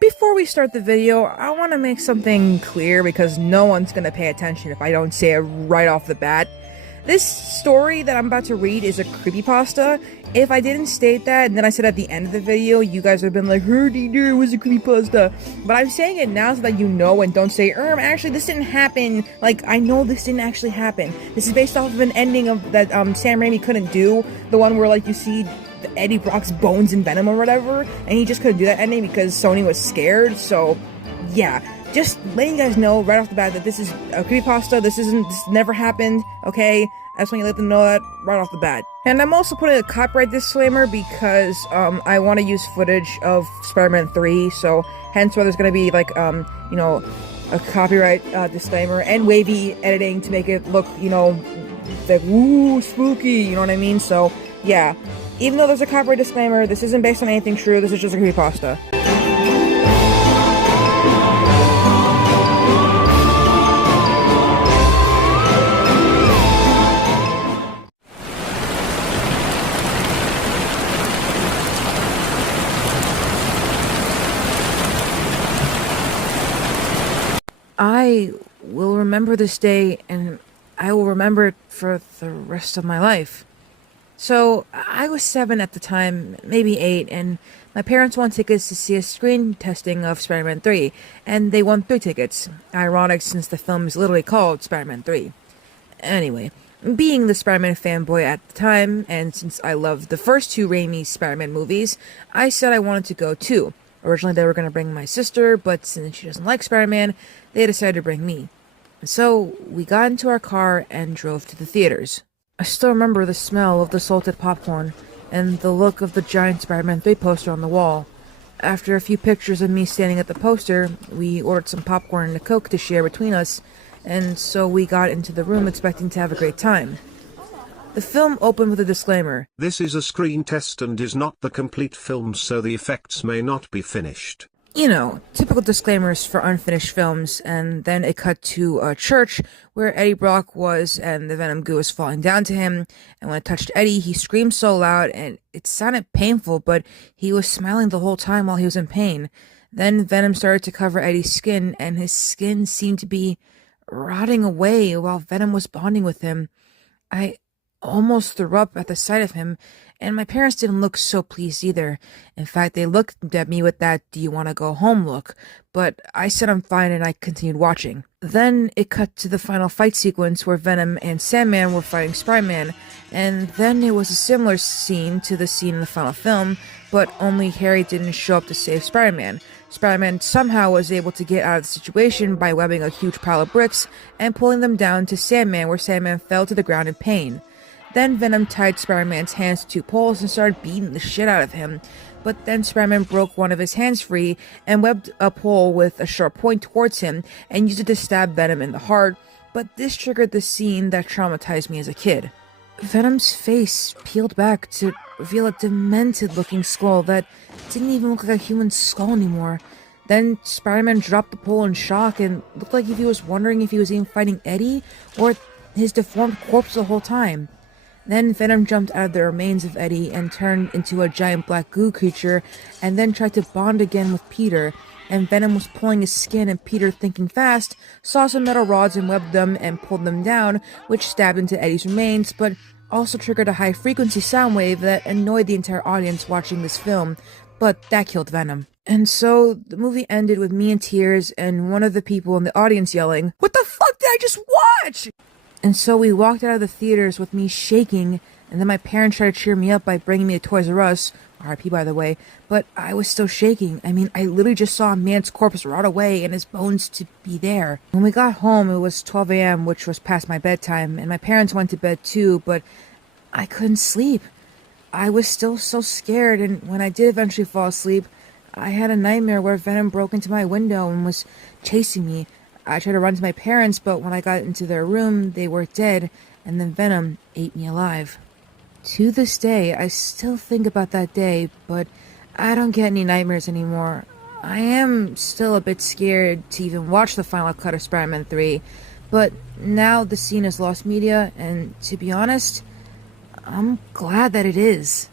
Before we start the video, I want to make something clear because no one's going to pay attention if I don't say it right off the bat. This story that I'm about to read is a creepypasta. If I didn't state that and then I said at the end of the video, you guys would have been like, "Herdy, there was a creepypasta." But I'm saying it now so that you know and don't say, actually this didn't happen. Like, I know this didn't actually happen. This is based off of an ending of that Sam Raimi couldn't do. The one where, like, you see Eddie Brock's bones in Venom or whatever, and he just couldn't do that ending because Sony was scared. So yeah, just letting you guys know right off the bat that this is a creepypasta. This never happened, okay? I just want to let them know that right off the bat. And I'm also putting a copyright disclaimer because I want to use footage of Spider-Man 3, so hence why there's going to be like a copyright disclaimer and wavy editing to make it look, like woo, spooky, you know what I mean? So yeah, even though there's a copyright disclaimer, this isn't based on anything true, this is just a creepypasta. I will remember this day, and I will remember it for the rest of my life. So, I was 7 at the time, maybe 8, and my parents won tickets to see a screen testing of Spider-Man 3, and they won 3 tickets. Ironic since the film is literally called Spider-Man 3. Anyway, being the Spider-Man fanboy at the time, and since I loved the first 2 Raimi Spider-Man movies, I said I wanted to go too. Originally they were going to bring my sister, but since she doesn't like Spider-Man, they decided to bring me. So, we got into our car and drove to the theaters. I still remember the smell of the salted popcorn, and the look of the giant Spider-Man 3 poster on the wall. After a few pictures of me standing at the poster, we ordered some popcorn and a Coke to share between us, and so we got into the room expecting to have a great time. The film opened with a disclaimer. This is a screen test and is not the complete film, so the effects may not be finished. You know, typical disclaimers for unfinished films, and then it cut to a church where Eddie Brock was and the Venom goo was falling down to him, and when it touched Eddie, he screamed so loud and it sounded painful, but he was smiling the whole time while he was in pain. Then Venom started to cover Eddie's skin, and his skin seemed to be rotting away while Venom was bonding with him. I almost threw up at the sight of him, and my parents didn't look so pleased either. In fact, they looked at me with that "do you want to go home" look, but I said I'm fine and I continued watching. Then it cut to the final fight sequence where Venom and Sandman were fighting Spider-Man, and then it was a similar scene to the scene in the final film, but only Harry didn't show up to save Spider-Man. Spider-Man somehow was able to get out of the situation by webbing a huge pile of bricks and pulling them down to Sandman, where Sandman fell to the ground in pain. Then Venom tied Spider-Man's hands to 2 poles and started beating the shit out of him. But then Spider-Man broke one of his hands free and webbed a pole with a sharp point towards him and used it to stab Venom in the heart. But this triggered the scene that traumatized me as a kid. Venom's face peeled back to reveal a demented-looking skull that didn't even look like a human skull anymore. Then Spider-Man dropped the pole in shock and looked like if he was wondering if he was even fighting Eddie or his deformed corpse the whole time. Then Venom jumped out of the remains of Eddie and turned into a giant black goo creature and then tried to bond again with Peter. And Venom was pulling his skin, and Peter, thinking fast, saw some metal rods and webbed them and pulled them down, which stabbed into Eddie's remains, but also triggered a high-frequency sound wave that annoyed the entire audience watching this film, but that killed Venom. And so the movie ended with me in tears and one of the people in the audience yelling, "What the fuck did I just watch?" And so we walked out of the theaters with me shaking, and then my parents tried to cheer me up by bringing me to Toys R Us, RIP by the way, but I was still shaking. I mean, I literally just saw a man's corpse rot away and his bones to be there. When we got home, it was 12 a.m., which was past my bedtime, and my parents went to bed too, but I couldn't sleep. I was still so scared, and when I did eventually fall asleep, I had a nightmare where Venom broke into my window and was chasing me. I tried to run to my parents, but when I got into their room, they were dead, and then Venom ate me alive. To this day, I still think about that day, but I don't get any nightmares anymore. I am still a bit scared to even watch the final cut of Spider-Man 3, but now the scene has lost media, and to be honest, I'm glad that it is.